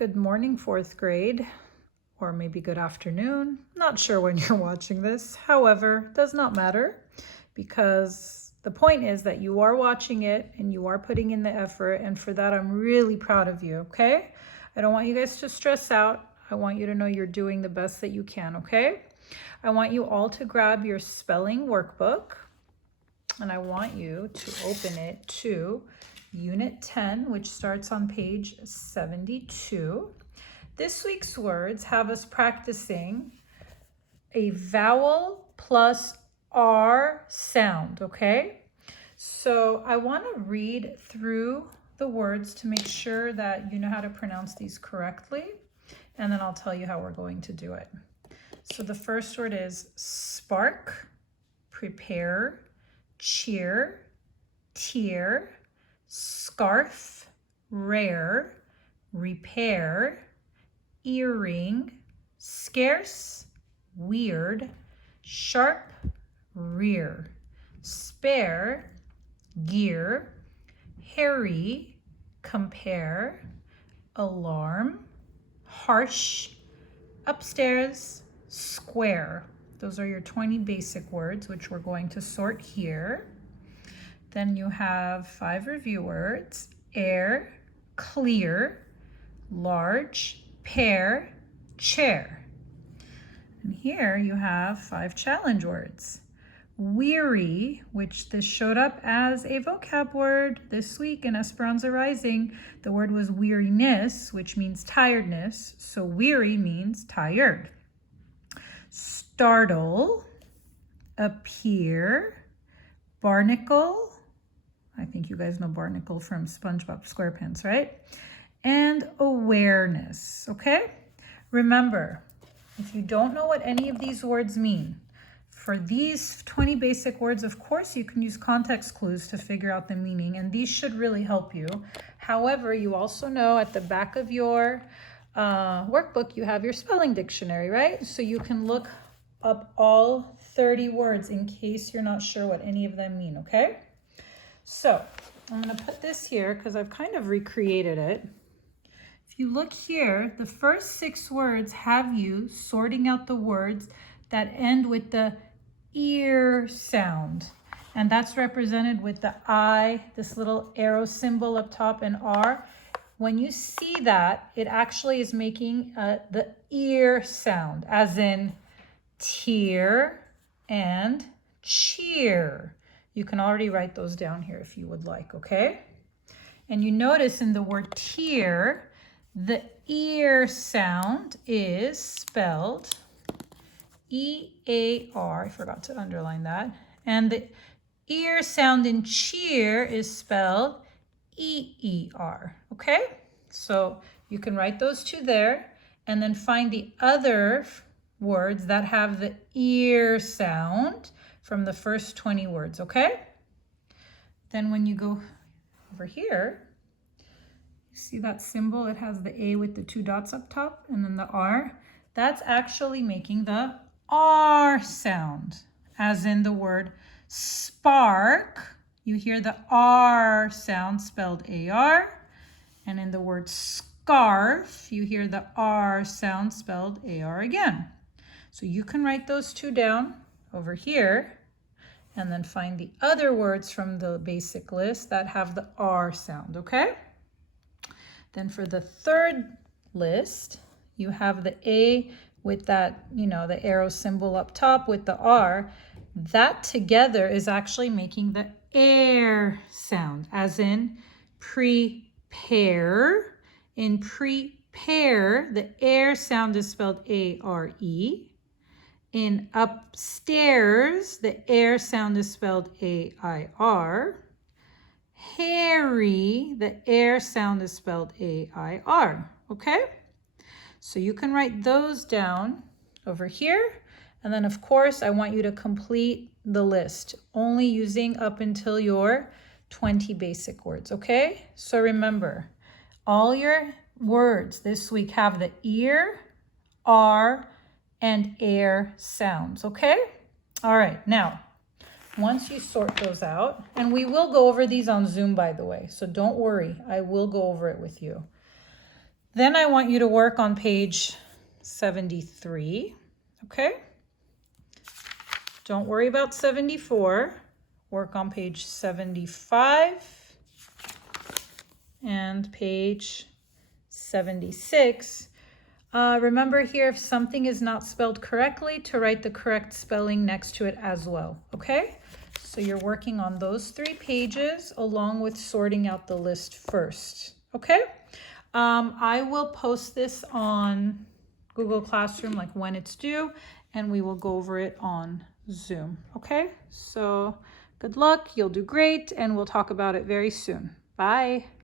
Good morning, fourth grade, or maybe good afternoon. Not sure when you're watching this. However, does not matter because the point is that you are watching it and you are putting in the effort, and for that I'm really proud of you, okay? I don't want you guys to stress out. I want you to know you're doing the best that you can, okay? I want you all to grab your spelling workbook and I want you to open it to Unit 10, which starts on page 72. This week's words have us practicing a vowel plus R sound, okay? So I want to read through the words to make sure that you know how to pronounce these correctly, and then I'll tell you how we're going to do it. So the first word is spark, prepare, cheer, tear, scarf, rare, repair, earring, scarce, weird, sharp, rear, spare, gear, hairy, compare, alarm, harsh, upstairs, square. Those are your 20 basic words, which we're going to sort here. Then you have 5 review words: air, clear, large, pear, chair. And here you have 5 challenge words. Weary, which this showed up as a vocab word this week in Esperanza Rising. The word was weariness, which means tiredness. So weary means tired. Startle, appear, barnacle. I think you guys know barnacle from SpongeBob SquarePants, right? And awareness, okay? Remember, if you don't know what any of these words mean, for these 20 basic words, of course, you can use context clues to figure out the meaning, and these should really help you. However, you also know at the back of your workbook, you have your spelling dictionary, right? So you can look up all 30 words in case you're not sure what any of them mean, okay? So I'm going to put this here because I've kind of recreated it. If you look here, the first 6 words have you sorting out the words that end with the ear sound. And that's represented with the I, this little arrow symbol up top, and R. When you see that, it actually is making the ear sound, as in tear and cheer. You can already write those down here if you would like, okay? And you notice in the word tear, the ear sound is spelled E-A-R. I forgot to underline that. And the ear sound in cheer is spelled E-E-R, okay? So you can write those 2 there and then find the other words that have the ear sound from the first 20 words, okay? Then when you go over here, you see that symbol? It has the A with the 2 dots up top and then the R. That's actually making the R sound, as in the word spark. You hear the R sound spelled A-R. And in the word scarf, you hear the R sound spelled A-R again. So you can write those 2 down over here and then find the other words from the basic list that have the R sound, okay? Then for the third list, you have the A with that, the arrow symbol up top with the R. That together is actually making the air sound, as in prepare. In prepare, the air sound is spelled A-R-E. In upstairs, the air sound is spelled A-I-R. Hairy, the air sound is spelled A-I-R, okay? So you can write those down over here. And then, of course, I want you to complete the list, only using up until your 20 basic words, okay? So remember, all your words this week have the ear, R, and air sounds, okay? All right, now, once you sort those out, and we will go over these on Zoom, by the way, so don't worry, I will go over it with you. Then I want you to work on page 73, okay? Don't worry about 74. Work on page 75 and page 76. Remember here, if something is not spelled correctly, to write the correct spelling next to it as well, okay? So you're working on those 3 pages along with sorting out the list first, okay? I will post this on Google Classroom like when it's due, and we will go over it on Zoom, okay? So good luck, you'll do great, and we'll talk about it very soon. Bye.